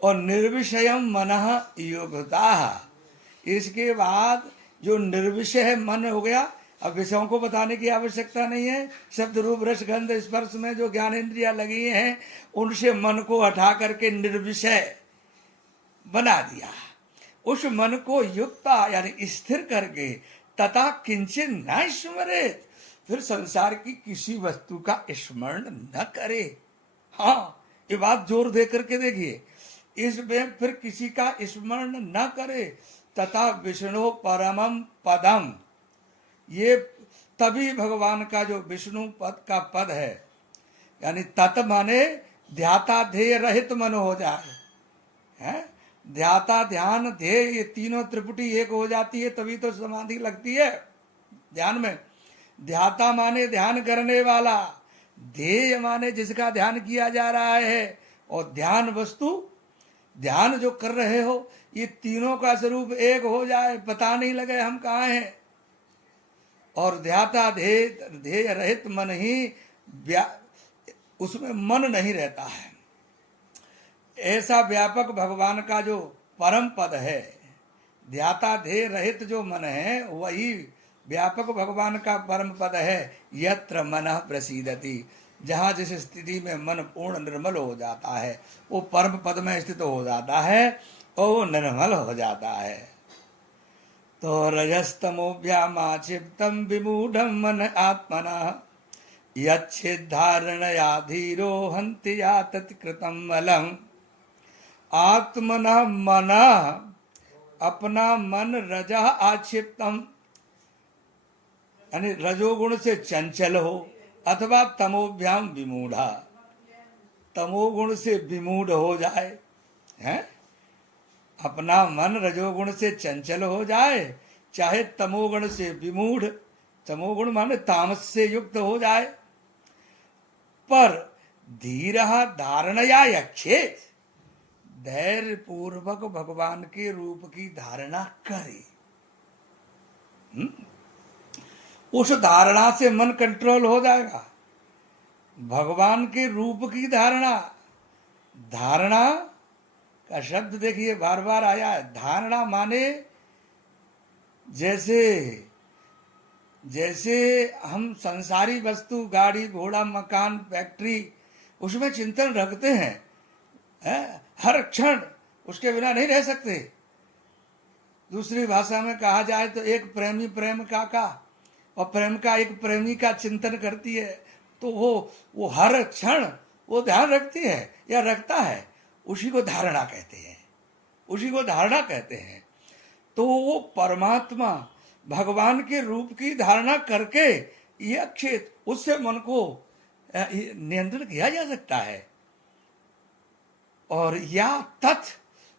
और निर्विषयम मनः योगता, इसके बाद जो निर्विषय मन हो गया, अब विषयों को बताने की आवश्यकता नहीं है। शब्द रूप रस गंध स्पर्श में जो ज्ञानेंद्रियां लगी हैं उनसे मन को हटा करके निर्विषय बना दिया। उस मन को युक्ता यानी स्थिर करके, तथा किंचित न स्मरेत, फिर संसार की किसी वस्तु का स्मरण न करे। हाँ, ये बात जोर दे करके देखिए, इसमें फिर किसी का स्मरण न करे। तथा विष्णु परमम पदम, ये तभी भगवान का जो विष्णु पद का पद है, यानी तत् माने ध्याता ध्येय रहित मन हो जाए, है ध्याता ध्यान ध्येय, ये तीनों त्रिपुटी एक हो जाती है तभी तो समाधि लगती है ध्यान में। ध्याता माने ध्यान करने वाला, ध्येय माने जिसका ध्यान किया जा रहा है, और ध्यान वस्तु, ध्यान जो कर रहे हो, ये तीनों का स्वरूप एक हो जाए, पता नहीं लगे हम कहाँ हैं। और ध्याता ध्येय रहित मन ही, उसमें मन नहीं रहता है। ऐसा व्यापक भगवान का जो परम पद है, ध्याता ध्येय रहित जो मन है वही व्यापक भगवान का परम पद है। यत्र मनः प्रसीदति, जहाँ जिस स्थिति में मन पूर्ण निर्मल हो जाता है वो परम पद में स्थित हो जाता है और वो निर्मल हो जाता है। तो रजस्तमोभ्यामाक्षिप्तं विमूढ़ं मन आत्मना यच्छिद्धारणया धीरो हन्ति या तत्कृतं मलम्। आत्मना मना अपना मन रजा आक्षिप्तम यानी रजोगुण से चंचल हो अथवा तमोभ्याम विमूढ़ा तमोगुण से विमूढ़ हो जाए हैं। अपना मन रजोगुण से चंचल हो जाए चाहे तमोगुण से विमूढ़, तमोगुण माने तामस से युक्त हो जाए, पर धीरः धारणया यच्छेत् धैर्य पूर्वक भगवान के रूप की धारणा करे। उस धारणा से मन कंट्रोल हो जाएगा। भगवान के रूप की धारणा, धारणा का शब्द देखिए बार बार आया है। धारणा माने जैसे जैसे हम संसारी वस्तु गाड़ी घोड़ा मकान फैक्ट्री उसमें चिंतन रखते हैं, हर क्षण उसके बिना नहीं रह सकते। दूसरी भाषा में कहा जाए तो एक प्रेमी प्रेमिका का और प्रेमिका एक प्रेमी का चिंतन करती है तो वो हर क्षण वो ध्यान रखती है या रखता है, उसी को धारणा कहते हैं, उसी को धारणा कहते हैं। तो वो परमात्मा भगवान के रूप की धारणा करके यह क्षेत्र उससे मन को नियंत्रण किया जा सकता है। और या तत्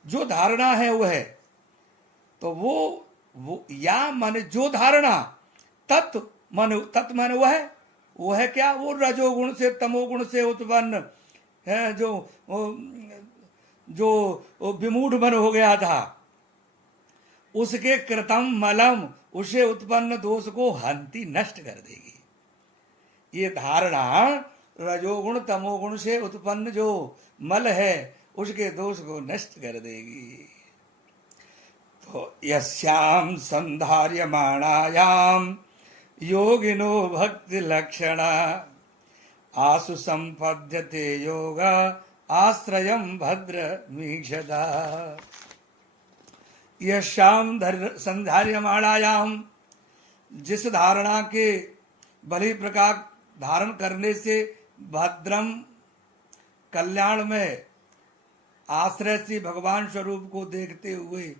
जो धारणा है वो है, तो वो या माने जो धारणा, तत् माने वो है क्या, वो रजोगुण से तमोगुण से उत्पन्न है जो विमूढ़ मन हो गया था, उसके कृतम मलम उसे उत्पन्न दोष को हंती नष्ट कर देगी। ये धारणा रजोगुण तमोगुण से उत्पन्न जो मल है उसके दोष को नष्ट कर देगी। तो यस्याम संधार्यमाणायाम योगिनो भक्ति लक्षणा आसु संपद्यते योग आश्रयम भद्र मीक्षता। यस्याम संधार्यमाणायाम जिस धारणा के भली प्रकार धारण करने से भद्रम कल्याण में आश्रय से भगवान स्वरूप को देखते हुए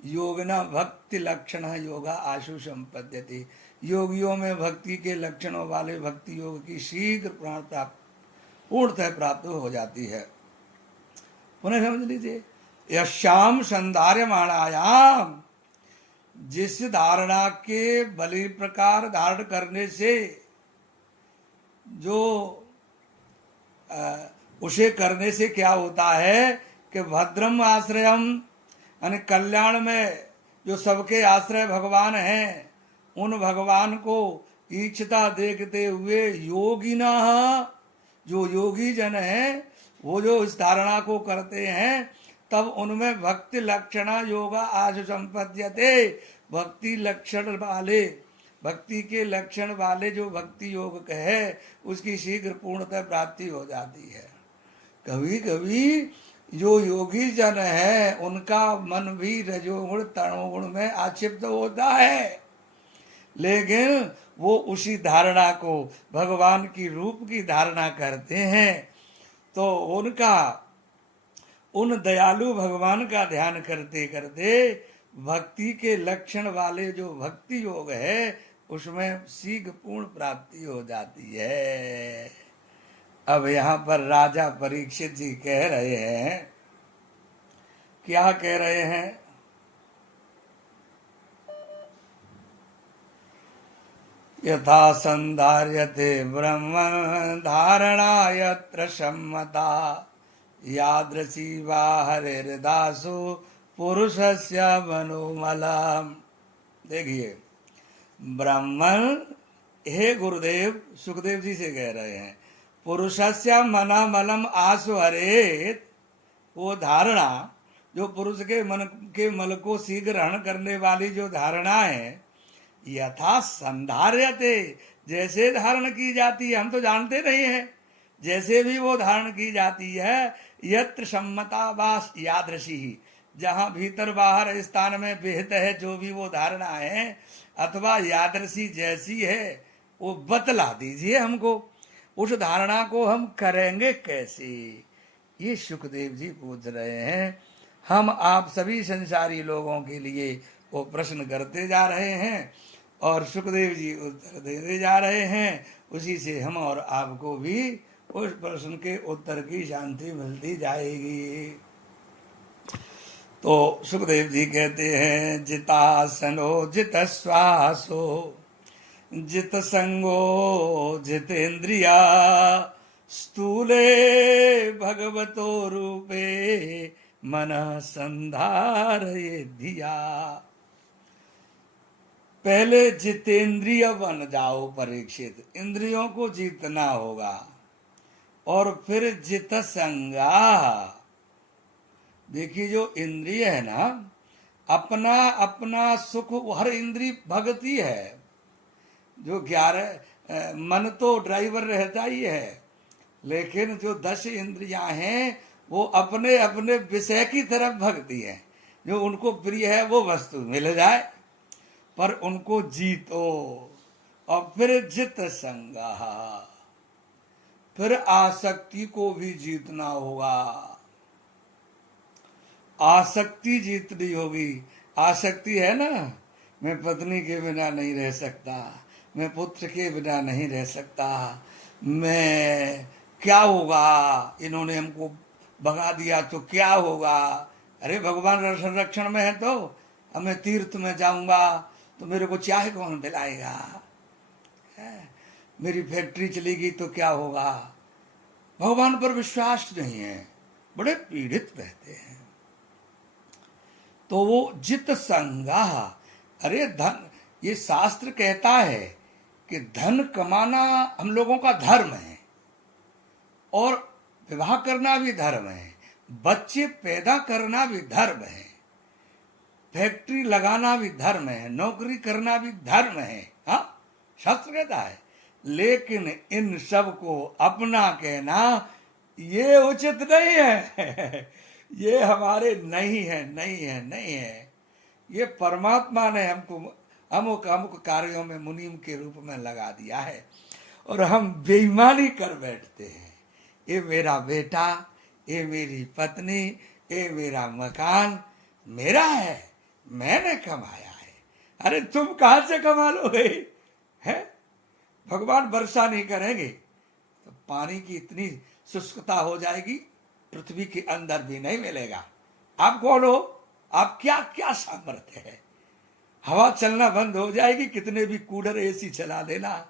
योगिना भक्ति लक्षण योगा आशु संपद्यते, योगियों में भक्ति के लक्षणों वाले भक्ति योग की शीघ्र पूर्णतः प्राप्त हो जाती है। पुनः समझ लीजिए, यश्याम संधार्यमाणायाम जिस धारणा के बलि प्रकार धारण करने से जो उसे करने से क्या होता है कि भद्रम आश्रयम यानी कल्याण में जो सबके आश्रय भगवान हैं उन भगवान को इच्छता देखते हुए योगिना जो योगी जन हैं वो जो इस धारणा को करते हैं तब उनमें भक्ति लक्षण योगा आशु संपद्यते, भक्ति लक्षण वाले भक्ति के लक्षण वाले जो भक्ति योग है उसकी शीघ्र पूर्णतः प्राप्ति हो जाती है। कभी कभी जो योगी जन है उनका मन भी रजोगुण तमोगुण में आक्षिप्त होता है, लेकिन वो उसी धारणा को भगवान की रूप की धारणा करते हैं तो उनका उन दयालु भगवान का ध्यान करते करते भक्ति के लक्षण वाले जो भक्ति योग है उसमें शीघ्र पूर्ण प्राप्ति हो जाती है। अब यहाँ पर राजा परीक्षित जी कह रहे हैं, क्या कह रहे हैं? यथा संधार्यते ब्रह्म धारणा यत्र सम्मता यादृशी वा हरिर्दासु पुरुषस्य मनोमलम्। देखिए, ब्राह्मण हे गुरुदेव सुखदेव जी से कह रहे हैं, पुरुषस्य मनोमलम आसु हरेत, वो धारणा जो पुरुष के मन के मल को शीघ्र हरण करने वाली जो धारणा है, यथा संधार्यते जैसे धारण की जाती है, हम तो जानते नहीं हैं जैसे भी वो धारण की जाती है, यत्र सम्मता वास यादृशी ही, जहां भीतर बाहर स्थान में विहित है जो भी वो धारणा है, अथवा यादृशी जैसी है, वो बतला दीजिए हमको। उस धारणा को हम करेंगे कैसे, ये सुखदेव जी पूछ रहे हैं। हम आप सभी संसारी लोगों के लिए वो प्रश्न करते जा रहे हैं और सुखदेव जी उत्तर देते जा रहे हैं। उसी से हम और आपको भी उस प्रश्न के उत्तर की शांति मिलती जाएगी। तो सुखदेव जी कहते हैं, जितासनो जित श्वासो जित संगो जितेन्द्रिया स्थूले भगवतो रूपे मन संधारये धिया। पहले जितेंद्रिय बन जाओ परीक्षित, इंद्रियों को जीतना होगा। और फिर जित संगा, देखिए जो इंद्रिय है ना, अपना अपना सुख हर इंद्री भगती है। जो 11 मन तो ड्राइवर रहता ही है, लेकिन जो 10 इंद्रियां हैं वो अपने अपने विषय की तरफ भगती है। जो उनको प्रिय है वो वस्तु मिल जाए, पर उनको जीतो। और फिर जित संगा, फिर आसक्ति को भी जीतना होगा। आसक्ति जीतनी होगी। आसक्ति है ना, मैं पत्नी के बिना नहीं रह सकता, मैं पुत्र के बिना नहीं रह सकता, मैं क्या होगा, इन्होंने हमको भगा दिया तो क्या होगा। अरे भगवान संरक्षण में है तो हमें तीर्थ में जाऊंगा तो मेरे को चाय कौन दिलाएगा, मेरी फैक्ट्री चलेगी तो क्या होगा। भगवान पर विश्वास नहीं है, बड़े पीड़ित रहते हैं। तो वो जित संगा, अरे धन, ये शास्त्र कहता है कि धन कमाना हम लोगों का धर्म है और विवाह करना भी धर्म है, बच्चे पैदा करना भी धर्म है, फैक्ट्री लगाना भी धर्म है, नौकरी करना भी धर्म है। हाँ, शास्त्र कहता है। लेकिन इन सब को अपना कहना ये उचित नहीं है। ये हमारे नहीं है, नहीं है, नहीं है। ये परमात्मा ने हमको अमुक अमुक कार्यों में मुनीम के रूप में लगा दिया है और हम बेईमानी कर बैठते हैं। ये मेरा बेटा, ये मेरी पत्नी, ये मेरा मकान मेरा है, मैंने कमाया है। अरे तुम कहां से कमा लोगे, हैं? भगवान वर्षा नहीं करेंगे तो पानी की इतनी शुष्कता हो जाएगी, पृथ्वी के अंदर भी नहीं मिलेगा। आप कौन हो, आप क्या क्या सामर्थ्य है। हवा चलना बंद हो जाएगी, कितने भी कूलर एसी चला देना,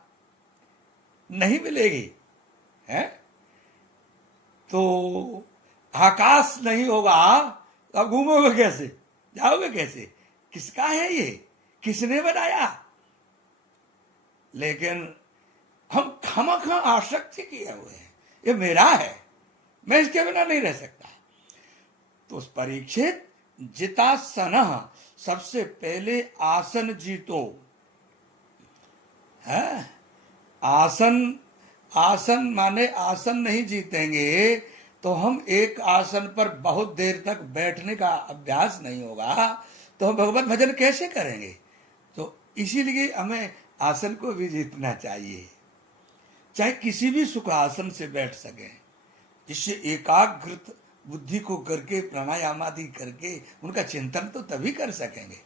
नहीं मिलेगी, है? तो आकाश नहीं होगा तो आप घूमोगे कैसे, जाओगे कैसे, किसका है ये, किसने बनाया। लेकिन हम खामखा आसक्ति किए हुए हैं, ये मेरा है, मैं इसके बिना नहीं रह सकता। तो उस परीक्षित जितासन, सबसे पहले आसन जीतो है। आसन, आसन माने आसन नहीं जीतेंगे तो हम एक आसन पर बहुत देर तक बैठने का अभ्यास नहीं होगा तो हम भगवत भजन कैसे करेंगे। तो इसीलिए हमें आसन को भी जीतना चाहिए, चाहे किसी भी सुखासन से बैठ सके, जिससे एकाग्रत बुद्धि को करके प्राणायाम आदि करके उनका चिंतन तो तभी कर सकेंगे।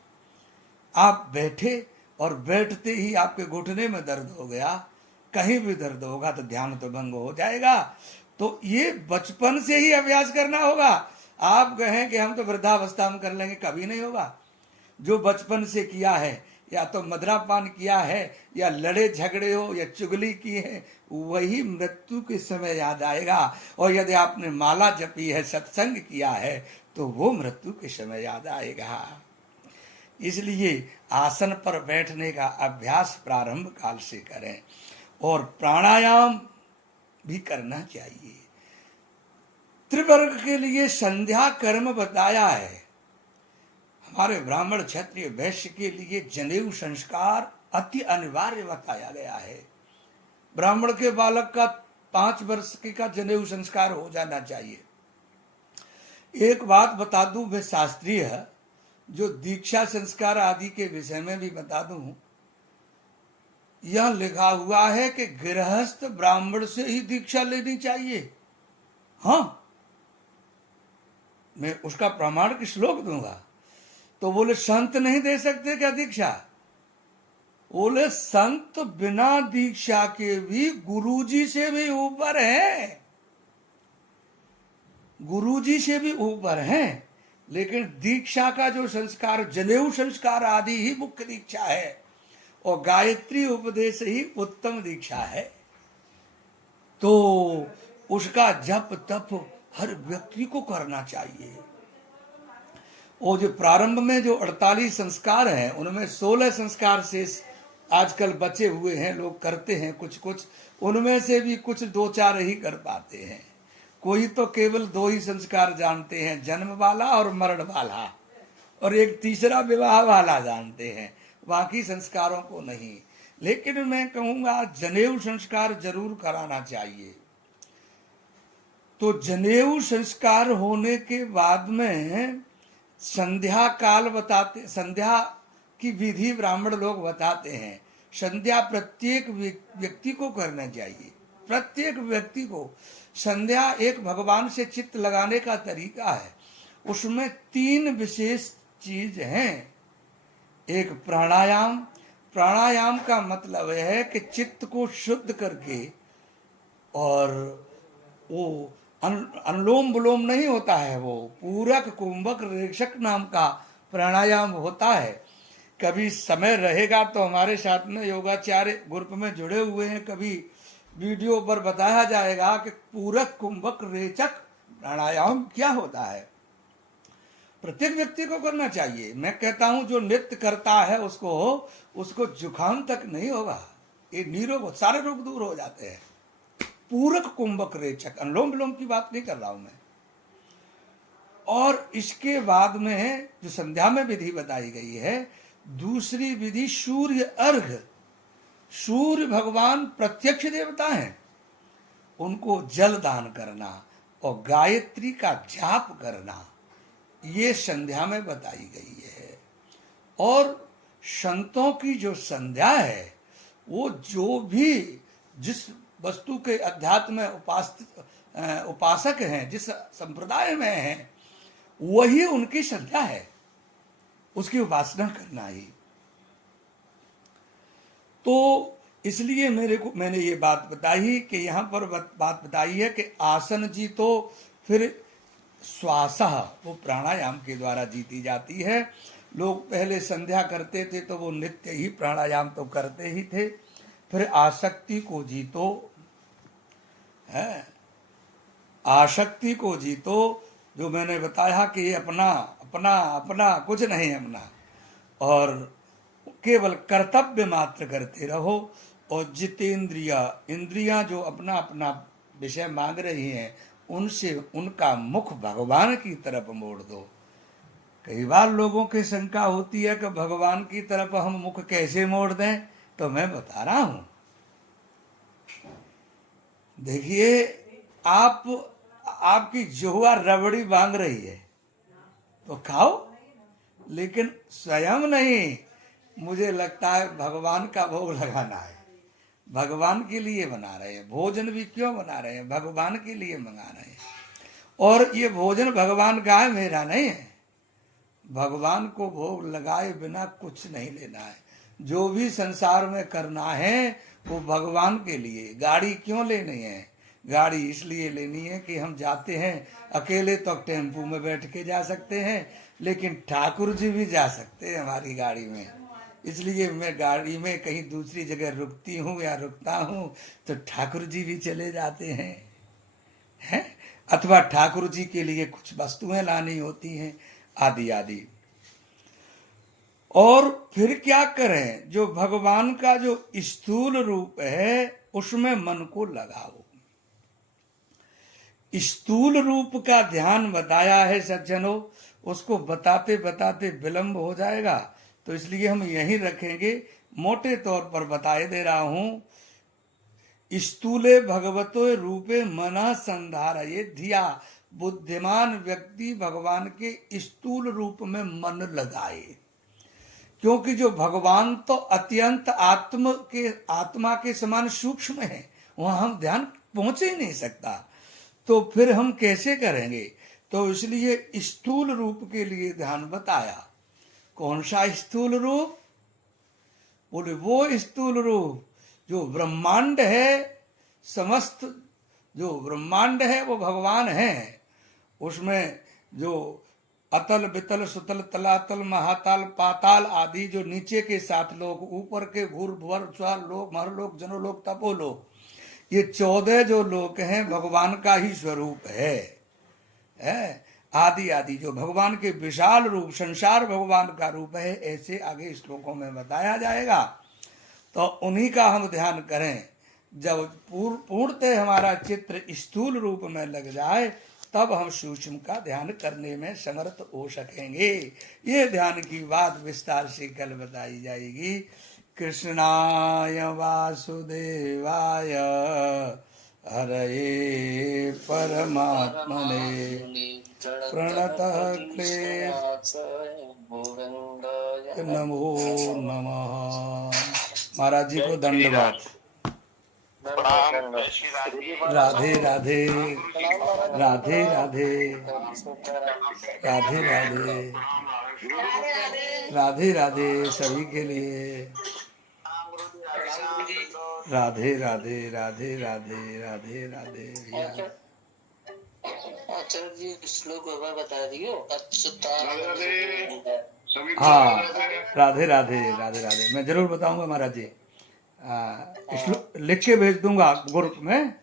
आप बैठे और बैठते ही आपके घुटने में दर्द हो गया, कहीं भी दर्द होगा तो ध्यान तो भंग हो जाएगा। तो ये बचपन से ही अभ्यास करना होगा। आप कहें कि हम तो वृद्धावस्था में कर लेंगे, कभी नहीं होगा। जो बचपन से किया है, या तो मदरापान किया है, या लड़े झगड़े हो, या चुगली की है, वही मृत्यु के समय याद आएगा। और यदि आपने माला जपी है, सत्संग किया है, तो वो मृत्यु के समय याद आएगा। इसलिए आसन पर बैठने का अभ्यास प्रारंभ काल से करें और प्राणायाम भी करना चाहिए। त्रिवर्ग के लिए संध्या कर्म बताया है। हमारे ब्राह्मण क्षत्रिय वैश्य के लिए जनेऊ संस्कार अति अनिवार्य बताया गया है। ब्राह्मण के बालक का 5 वर्ष का जनेऊ संस्कार हो जाना चाहिए। एक बात बता दूं, मैं शास्त्रीय जो दीक्षा संस्कार आदि के विषय में भी बता दूं, यह लिखा हुआ है कि गृहस्थ ब्राह्मण से ही दीक्षा लेनी चाहिए। हाँ, मैं उसका प्रमाण की श्लोक दूंगा। तो बोले संत नहीं दे सकते क्या दीक्षा? बोले संत बिना दीक्षा के भी गुरुजी से भी ऊपर हैं, गुरुजी से भी ऊपर हैं, लेकिन दीक्षा का जो संस्कार, जनेऊ संस्कार आदि ही मुख्य दीक्षा है, और गायत्री उपदेश ही उत्तम दीक्षा है। तो उसका जप तप हर व्यक्ति को करना चाहिए। और जो प्रारंभ में जो 48 संस्कार हैं, उनमें 16 संस्कार से आजकल बचे हुए हैं, लोग करते हैं कुछ कुछ, उनमें से भी कुछ 2-4 ही कर पाते हैं। कोई तो केवल 2 ही संस्कार जानते हैं, जन्म वाला और मरण वाला, और एक तीसरा विवाह वाला जानते हैं, बाकी संस्कारों को नहीं। लेकिन मैं कहूंगा जनेऊ संस्कार जरूर कराना चाहिए। तो जनेऊ संस्कार होने के बाद में संध्या काल बताते, संध्या की विधि ब्राह्मण लोग बताते हैं। संध्या प्रत्येक व्यक्ति को करना चाहिए, प्रत्येक व्यक्ति को। संध्या एक भगवान से चित्त लगाने का तरीका है। उसमें 3 विशेष चीज हैं। एक प्राणायाम, प्राणायाम का मतलब है कि चित्त को शुद्ध करके, और वो अनुलोम विलोम नहीं होता है, वो पूरक कुंभक रेचक नाम का प्राणायाम होता है। कभी समय रहेगा तो हमारे साथ में योगाचार्य ग्रुप में जुड़े हुए हैं, कभी वीडियो पर बताया जाएगा कि पूरक कुंभक रेचक प्राणायाम क्या होता है। प्रत्येक व्यक्ति को करना चाहिए। मैं कहता हूं जो नृत्य करता है उसको जुकाम तक नहीं होगा, ये निरोग, सारे रोग दूर हो जाते हैं। पूरक कुंभक रेचक, अनुलोम विलोम की बात नहीं कर रहा हूं मैं। और इसके बाद में जो संध्या में विधि बताई गई है, दूसरी विधि सूर्य अर्घ। सूर्य भगवान प्रत्यक्ष देवता हैं, उनको जल दान करना और गायत्री का जाप करना, ये संध्या में बताई गई है। और संतों की जो संध्या है, वो जो भी जिस वस्तु के अध्यात्म में उपासक हैं, जिस संप्रदाय में हैं, वही उनकी संध्या है, उसकी उपासना करना ही। तो इसलिए मैंने ये बात बताई कि यहाँ पर बात बताई है कि आसन जी तो फिर श्वास, वो प्राणायाम के द्वारा जीती जाती है। लोग पहले संध्या करते थे तो वो नित्य ही प्राणायाम तो करते ही थे। फिर आसक्ति को जीतो है, आसक्ति को जीतो, जो मैंने बताया कि ये अपना अपना अपना कुछ नहीं अपना, और केवल कर्तव्य मात्र करते रहो। और जितेंद्रिया, इंद्रियां जो अपना अपना विषय मांग रही हैं, उनसे उनका मुख भगवान की तरफ मोड़ दो। कई बार लोगों की शंका होती है कि भगवान की तरफ हम मुख कैसे मोड़ दें, तो मैं बता रहा हूं। देखिए, आपकी जुआ रबड़ी मांग रही है तो खाओ, लेकिन स्वयं नहीं। मुझे लगता है भगवान का भोग लगाना है, भगवान के लिए बना रहे हैं। भोजन भी क्यों बना रहे हैं? भगवान के लिए मंगा रहे हैं। और ये भोजन भगवान का है, मेरा नहीं है। भगवान को भोग लगाए बिना कुछ नहीं लेना है। जो भी संसार में करना है वो भगवान के लिए। गाड़ी क्यों लेनी है? गाड़ी इसलिए लेनी है कि हम जाते हैं अकेले तो टेम्पू में बैठ के जा सकते हैं, लेकिन ठाकुर जी भी जा सकते हैं हमारी गाड़ी में। इसलिए मैं गाड़ी में कहीं दूसरी जगह रुकती हूँ या रुकता हूँ तो ठाकुर जी भी चले जाते हैं, अथवा ठाकुर जी के लिए कुछ वस्तुएं लानी होती हैं, आदि आदि। और फिर क्या करें? जो भगवान का जो स्थूल रूप है उसमें मन को लगाओ। स्थूल रूप का ध्यान बताया है सज्जनों, उसको बताते बताते विलंब हो जाएगा, तो इसलिए हम यहीं रखेंगे। मोटे तौर पर बताए दे रहा हूं स्थूले भगवतो रूपे मनः संधारये धिया। बुद्धिमान व्यक्ति भगवान के स्थूल रूप में मन लगाए, क्योंकि जो भगवान तो अत्यंत आत्मा के समान सूक्ष्म है, वहां हम ध्यान पहुंच ही नहीं सकता, तो फिर हम कैसे करेंगे। तो इसलिए स्थूल रूप के लिए ध्यान बताया। कौन सा स्थूल रूप? बोले वो स्थूल रूप जो ब्रह्मांड है, समस्त जो ब्रह्मांड है वो भगवान है। उसमें जो अतल वितल सुतल तलातल महाताल पाताल आदि जो नीचे के 7 लोक, ऊपर के भूर भुवर स्वर लोक महरलोक जनोलोक तपोलोक, ये 14 जो लोक हैं भगवान का ही स्वरूप है। आदि आदि जो भगवान के विशाल रूप, संसार भगवान का रूप है, ऐसे आगे श्लोकों में बताया जाएगा। तो उन्हीं का हम ध्यान करें। जब पूर्णतः हमारा चित्र स्थूल रूप में लग जाए, तब हम सूक्ष्म का ध्यान करने में समर्थ हो सकेंगे। ये ध्यान की बात विस्तार से कल बताई जाएगी। कृष्णाय वासुदेवाय हरये परमात्मने प्रणतः क्लेश नमो नमः। महाराज जी को दंडवत। राधे राधे राधे राधे राधे राधे राधे राधे सभी के लिए राधे राधे राधे राधे राधे राधे भैया। आचार्य जी श्लोक बता दियो। हाँ, राधे राधे राधे राधे मैं जरूर बताऊंगा महाराज जी। लिख के भेज दूंगा ग्रुप में।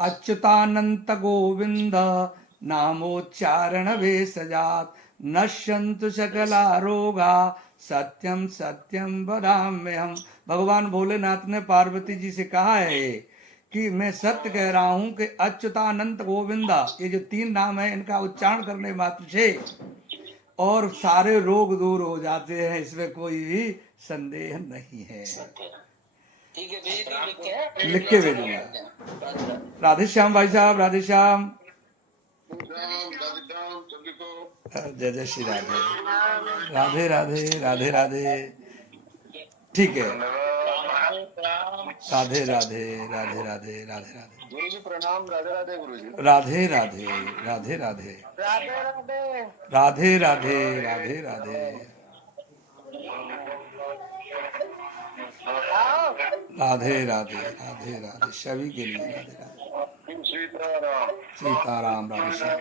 अच्युतानंत गोविंद नामोच्चारण भेषजात नश्यन्तु सकला रोगा सत्यम सत्यम वदाम्यहम्। भगवान भोलेनाथ ने पार्वती जी से कहा है कि मैं सत्य कह रहा हूं कि अच्युतानंत गोविंदा, ये जो 3 नाम है, इनका उच्चारण करने मात्र से और सारे रोग दूर हो जाते हैं, इसमें कोई भी संदेह नहीं है। ठीक है, लिख के भेजूंगा। राधे श्याम भाई साहब, राधे श्याम। जय जय श्री राधे। राधे राधे राधे राधे। ठीक है, राधे राधे राधे राधे राधे राधे गुरु जी प्रणाम। राधे राधे गुरु जी। राधे राधे राधे राधे राधे राधे राधे राधे राधे राधे राधे राधे सभी के लिए राधे राधे। सीताराम। सीताराम राधे श्याम।